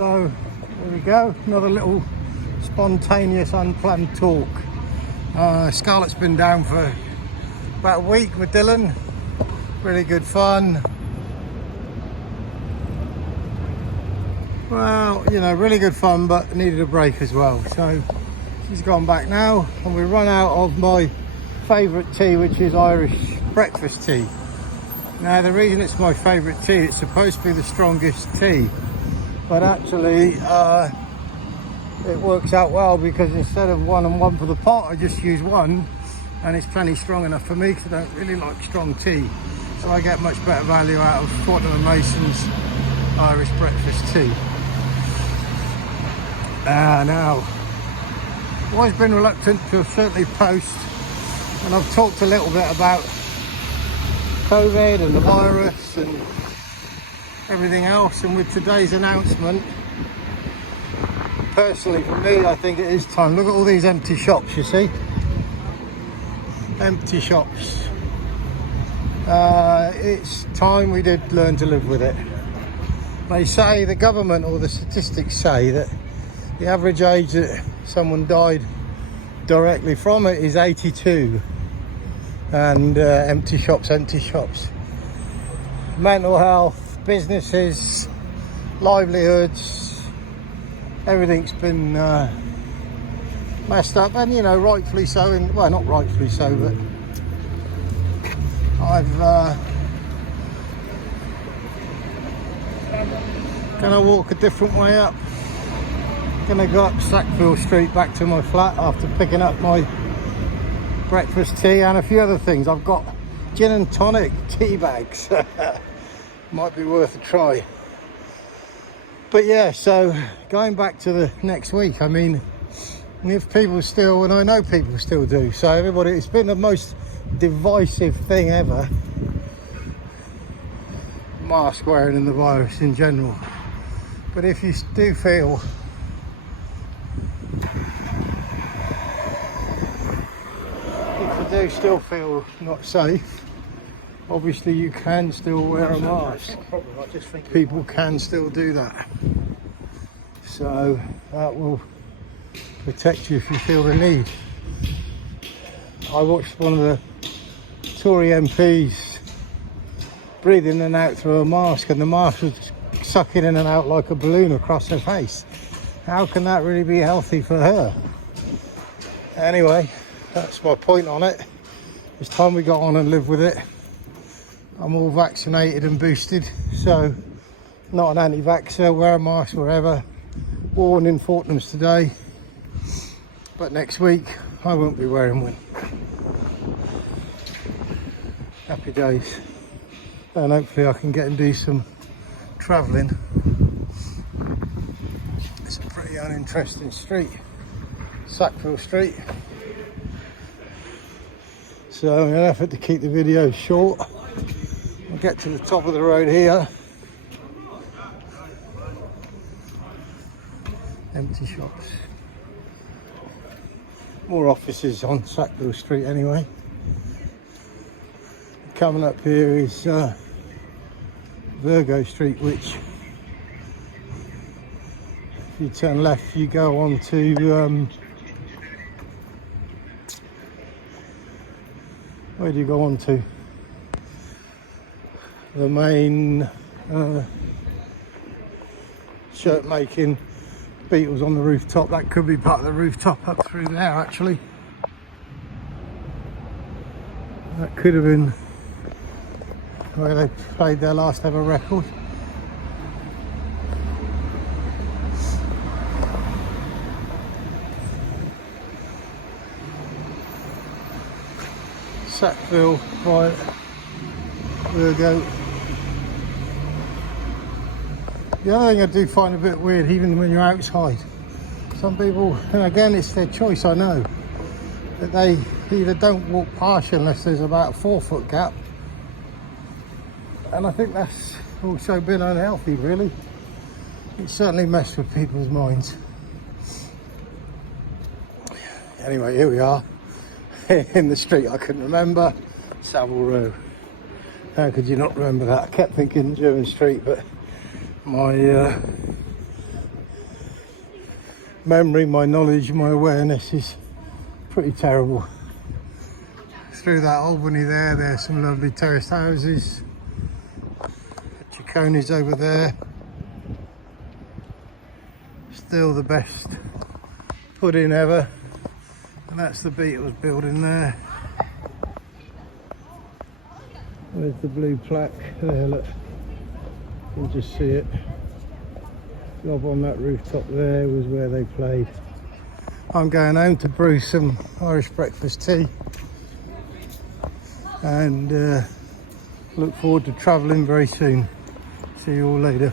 So there we go, another little spontaneous unplanned talk. Scarlett's been down for about a week with Dylan. Really good fun. Well, you know, really good fun, but needed a break as well. So he's gone back now, and we run out of my favourite tea, which is Irish breakfast tea. Now, the reason it's my favourite tea, it's supposed to be the strongest tea, but actually it works out well, because instead of 1 and 1 for the pot, I just use 1, and it's plenty strong enough for me, because I don't really like strong tea. So I get much better value out of Fortnum and Mason's Irish breakfast tea. Now, I've always been reluctant to certainly post, and I've talked a little bit about COVID and the virus and everything else, and with today's announcement, personally for me, I think it is time. Look at all these empty shops, you see? Empty shops. It's time we did learn to live with it. They say, the government or the statistics say, that the average age that someone died directly from it is 82. And empty shops. Mental health, businesses, livelihoods, everything's been messed up, and you know, rightfully so. Well, not rightfully so, but I've gonna walk a different way up. Gonna go up Sackville Street back to my flat after picking up my breakfast tea and a few other things. I've got gin and tonic tea bags. Might be worth a try. But yeah, so going back to the next week, I mean, if people still, and I know people still do, so everybody, it's been the most divisive thing ever, mask wearing and the virus in general. But if you do feel still feel not safe, obviously you can still wear a mask. People can still do that, so that will protect you if you feel the need. I watched one of the Tory MPs breathe in and out through a mask, and the mask was sucking in and out like a balloon across her face. How can that really be healthy for her? Anyway, that's my point on it. It's time we got on and live with it. I'm all vaccinated and boosted, so not an anti-vaxxer, wear a mask wherever. Worn in Fourtnums today, but next week I won't be wearing one. Happy days. And hopefully I can get and do some travelling. It's a pretty uninteresting street, Sackville Street. So in an effort to keep the video short, I'll get to the top of the road here. Empty shops. More offices on Sackville Street anyway. Coming up here is Virgo Street, which if you turn left you go on to where do you go on to? The main shirt making, Beatles on the rooftop. That could be part of the rooftop up through there actually. That could have been where they played their last ever record. Sackville, right, Virgo. The other thing I do find a bit weird, even when you're outside, some people, and again it's their choice, I know, that they either don't walk past you unless there's about a 4-foot gap, and I think that's also been unhealthy really. It's certainly messed with people's minds. Anyway, here we are in the street I couldn't remember, Saville Row. How could you not remember that? I kept thinking German Street, but my memory, my knowledge, my awareness is pretty terrible. Through that Albany there's some lovely terraced houses. Cicconi's over there. Still the best pudding ever. And that's the Beatles building there. There's the blue plaque there, look. You can just see it. Up on that rooftop there was where they played. I'm going home to brew some Irish breakfast tea. And look forward to travelling very soon. See you all later.